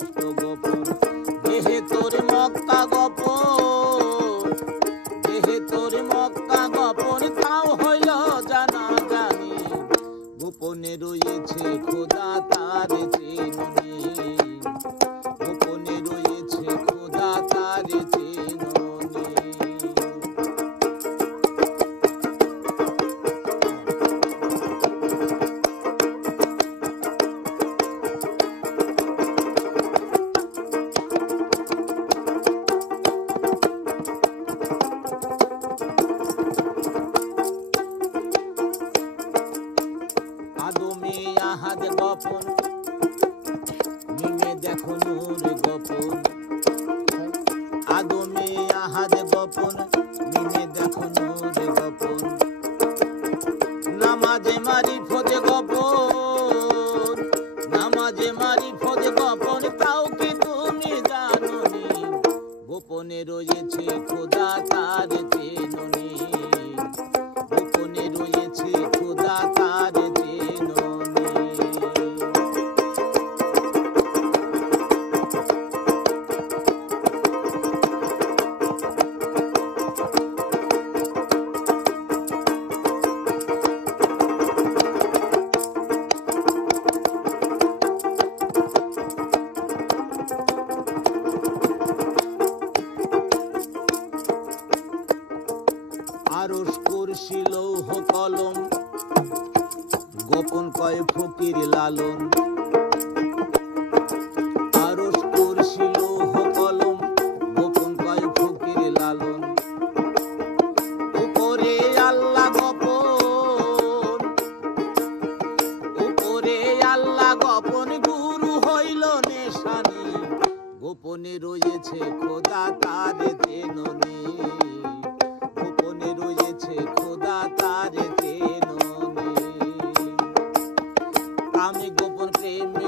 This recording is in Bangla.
কষ্ট গোপন দেহে তোর মক্কা গোপন, দেহে তোর মক্কা গোপন তাও হইল জানা জানি, গোপনে রয়েছে খোদা তার চিনুনি, গোপনে রয়েছে খোদা তার চিনুনি। আদমে আহাদ গোপন, মিমে দেখো নূর গোপন, আদমে আহাদ গোপন, মিমে দেখো নূর গোপন, নামাজে মারিফত গোপন, নামাজে মারিফত গোপন তাও কি তুমি জানোনি, গোপনে রয়েছে খোদা তার চিনুনি, গোপনে রয়েছে খোদা তার চিনুনি। আরশ কুরসি লৌহ কলম, গোপন কয় ফকির লালন, আরশ কুরসি লৌহ কলম, গোপন কয় ফকির লালন, উপরে আল্লাহ গোপন, উপরে আল্লাহ গোপন গুরু হইল নেশানি, গোপনে রয়েছে খোদা তার চিনুনি, গোপনে রয়েছে খোদা তার চিনুনি। আমি গোপন প্রেমী